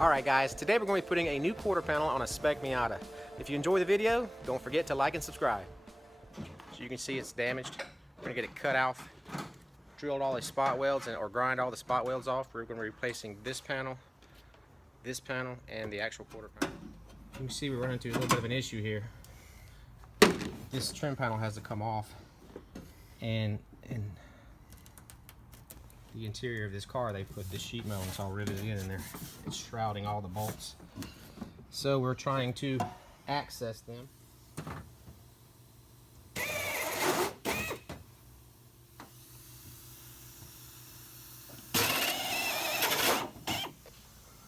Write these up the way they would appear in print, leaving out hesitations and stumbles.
Alright guys, today we're going to be putting a new quarter panel on a Spec Miata. If you enjoy the video, don't forget to like and subscribe. So you can see it's damaged. We're going to get it cut off, drilled all the spot welds or grind all the spot welds off. We're going to be replacing this panel, and the actual quarter panel. You can see we're running into a little bit of an issue here. This trim panel has to come off, and the interior of this car, they put the sheet metal, it's all riveted in there. It's shrouding all the bolts. So we're trying to access them.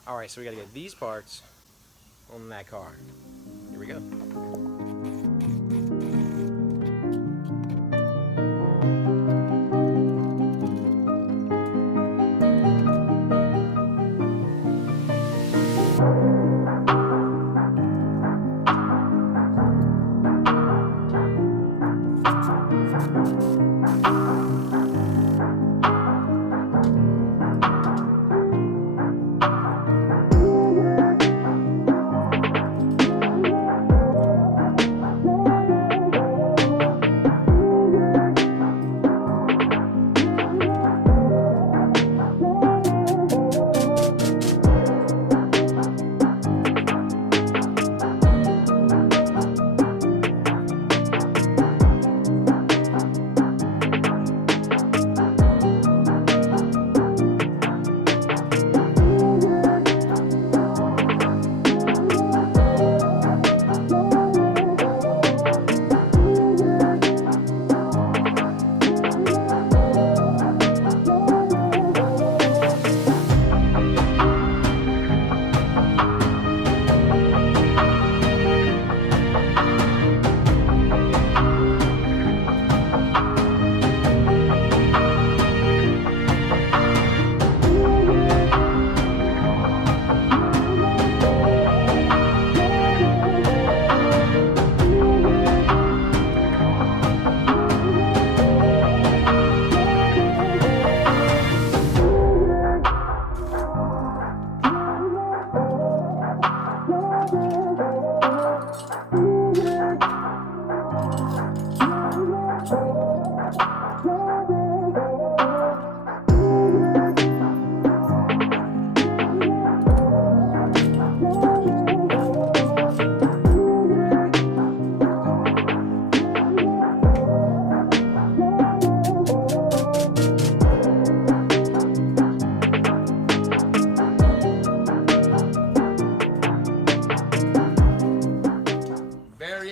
Alright, so we gotta get these parts on that car. Here we go.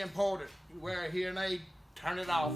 Important. You wear a hearing aid, turn it off.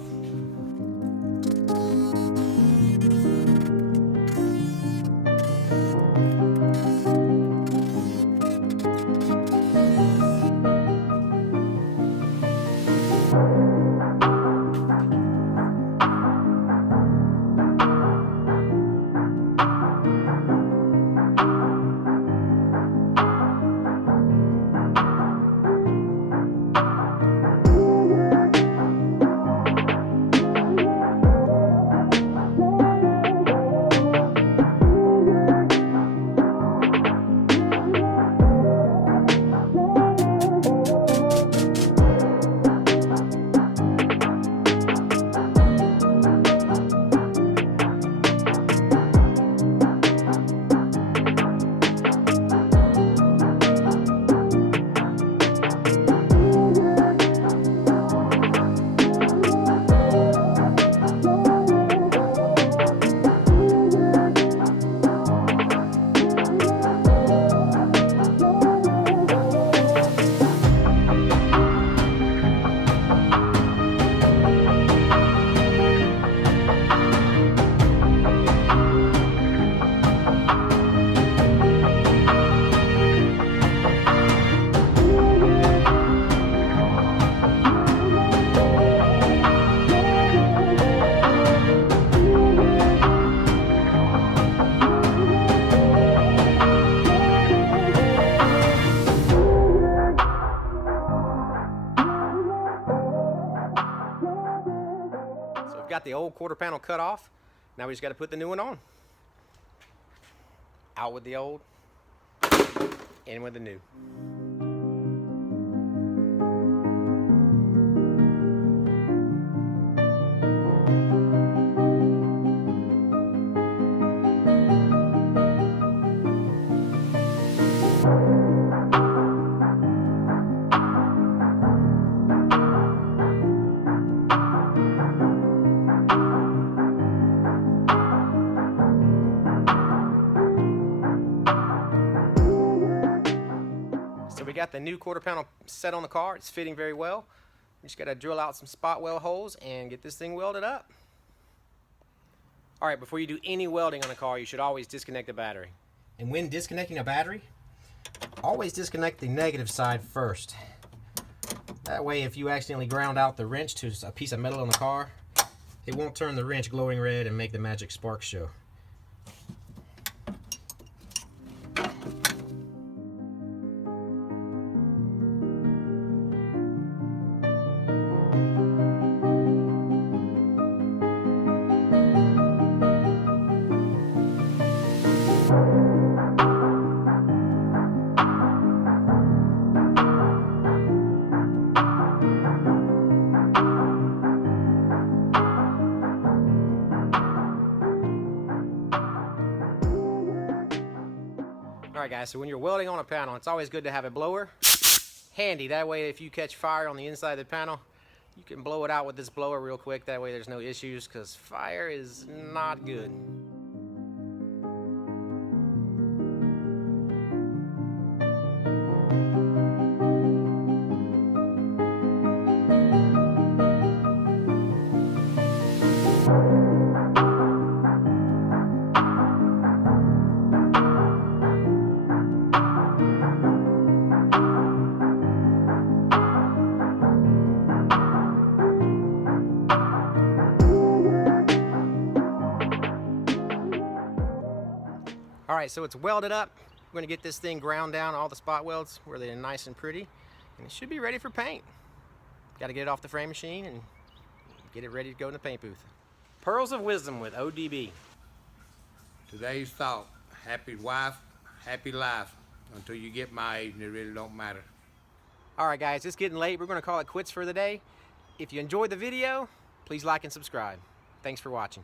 Got the old quarter panel cut off. Now we just got to put the new one on. Out with the old, in with the new. So we got the new quarter panel set on the car. It's fitting very well. We just got to drill out some spot weld holes and get this thing welded up. All right, before you do any welding on a car, you should always disconnect the battery. And when disconnecting a battery, always disconnect the negative side first. That way, if you accidentally ground out the wrench to a piece of metal in the car, it won't turn the wrench glowing red and make the magic sparks show. Alright guys, so when you're welding on a panel, it's always good to have a blower handy. That way if you catch fire on the inside of the panel, you can blow it out with this blower real quick. That way there's no issues, because fire is not good. Alright, so it's welded up. We're going to get this thing ground down, all the spot welds where they're nice and pretty, and it should be ready for paint. Got to get it off the frame machine and get it ready to go in the paint booth. Pearls of Wisdom with ODB. Today's thought: happy wife, happy life. Until you get my age, and it really don't matter. Alright guys, it's getting late. We're going to call it quits for the day. If you enjoyed the video, please like and subscribe. Thanks for watching.